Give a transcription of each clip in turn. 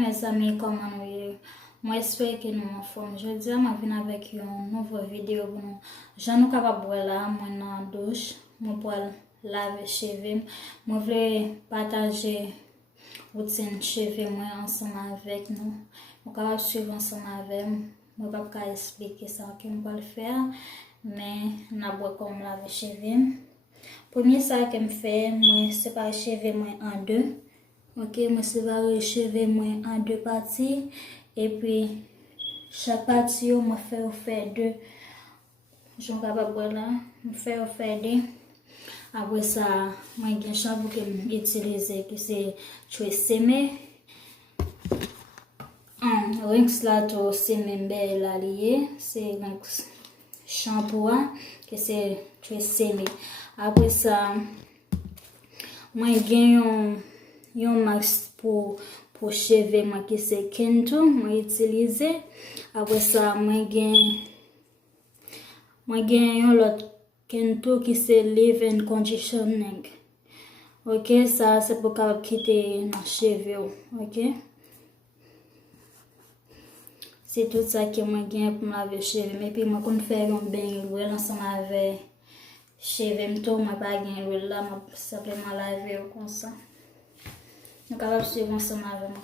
mes amis, comment nous moi j'espère que nous en forme. Je dis, je viens avec une nouvelle vidéo pour nous. J'en ai capable boire là, moi dans la douche, moi pour laver cheveux. Moi voulais partager routine cheveux moi ensemble avec nous. On capable suivre ensemble avec moi pas expliquer ça que nous va le faire, mais n'a boire comme laver cheveux. Premier ça que me fait, moi séparer cheveux moi en deux. OK, moi séparer les cheveux moi en deux parties et puis chaque partie moi faire deux. Je suis capable là, faire deux. Après ça, moi j'ai un shampoo que j'utilise qui c'est Tresemme. Rinks là to Semme belle allié, c'est Rinks shampoo que c'est Tresemme. Après ça, moi j'ai un max pour cheveux moi qui c'est Kento, moi utiliser. Après ça, moi j'ai un autre Kento qui c'est Leave and Conditioning. OK, ça c'est pour quitter nos cheveux, OK? C'est tout ça que moi gagne pour laver les cheveux, mais puis moi quand faire un bain l'huile ensemble avec cheveux, tout moi pas gagne l'huile là, moi simplement laver comme ça. Donc capable suivre ensemble avec moi.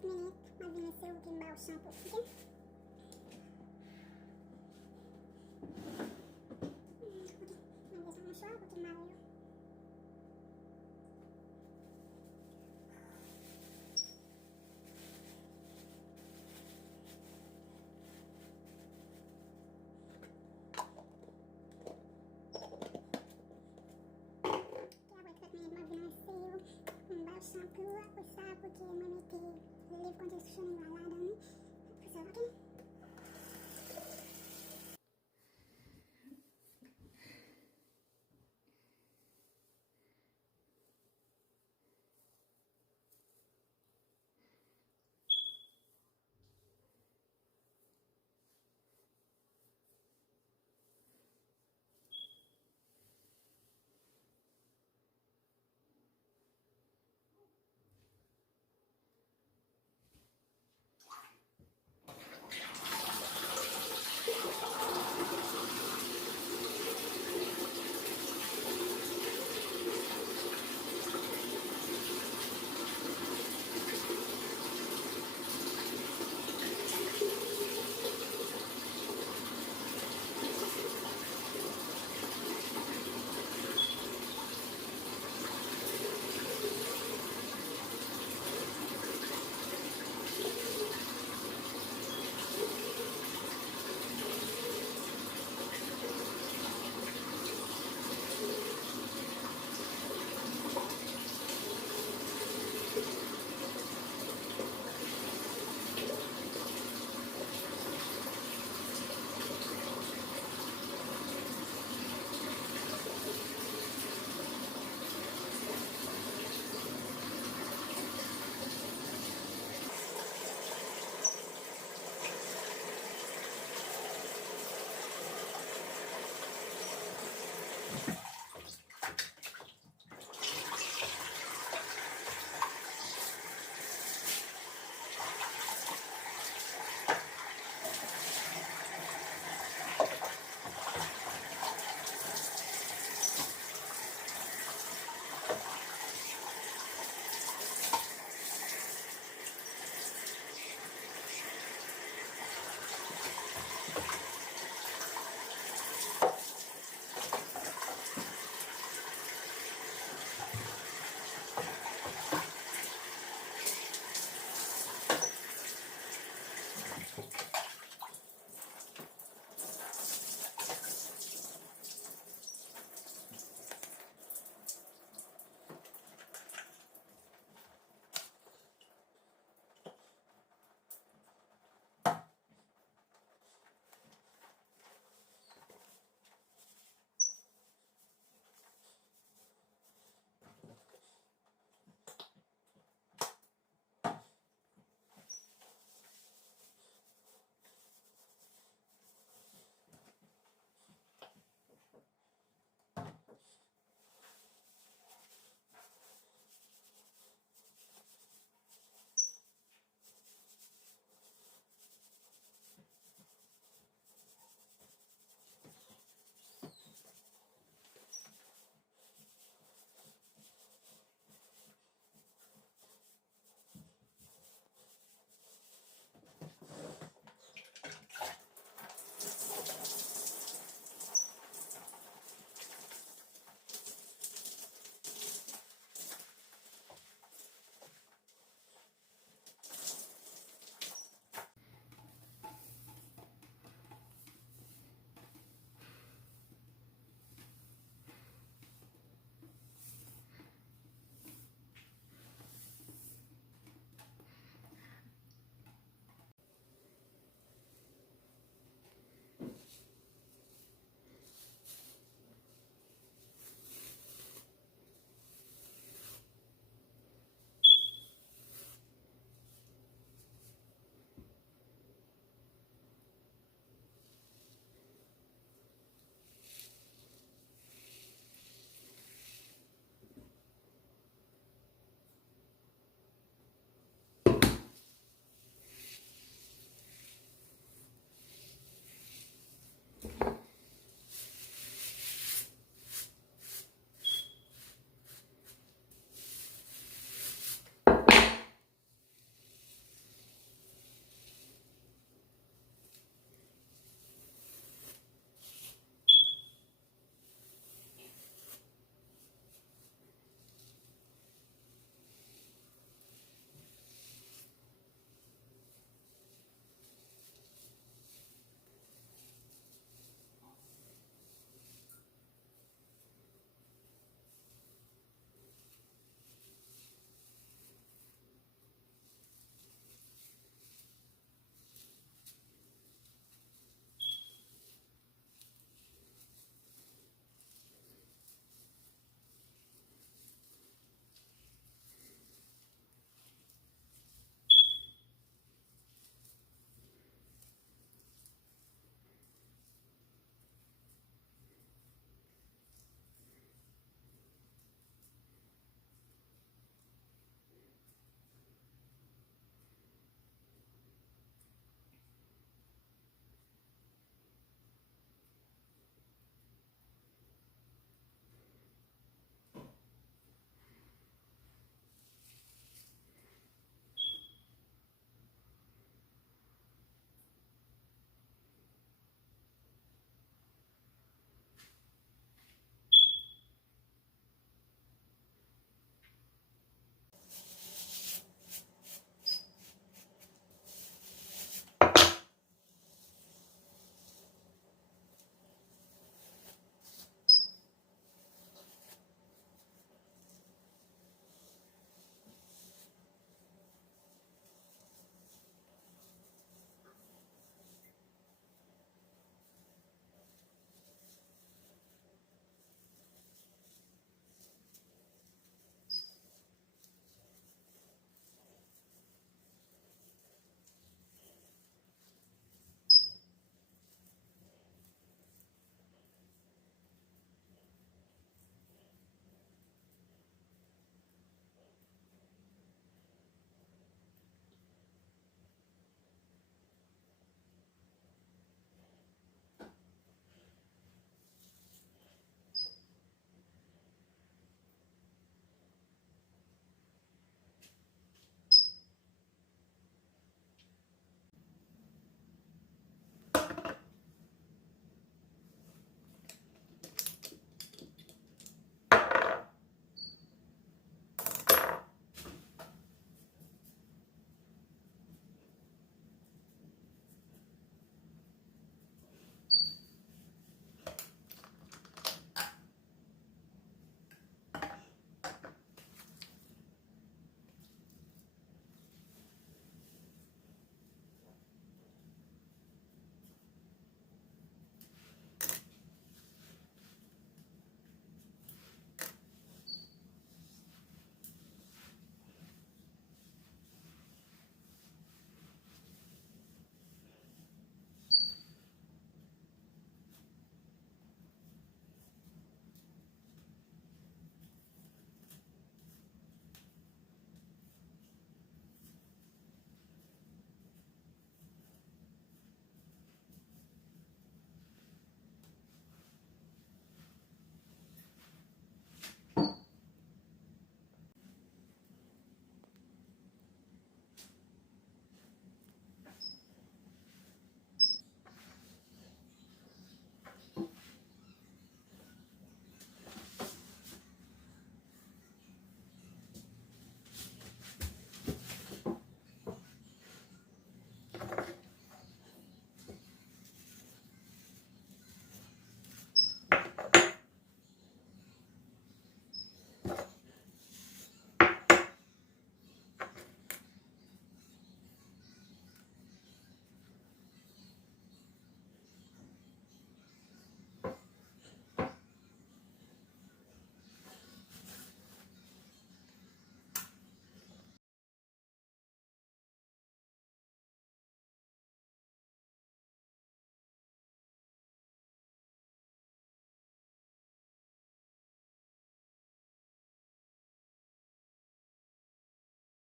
30 minutes, je vais laisser au gimbal shampoo, ok? Ok, je vais laisser mon choix au gimbal. Shampoo, aku sa porque eu me meti livre condicioning lá, né? Pessoal, ok?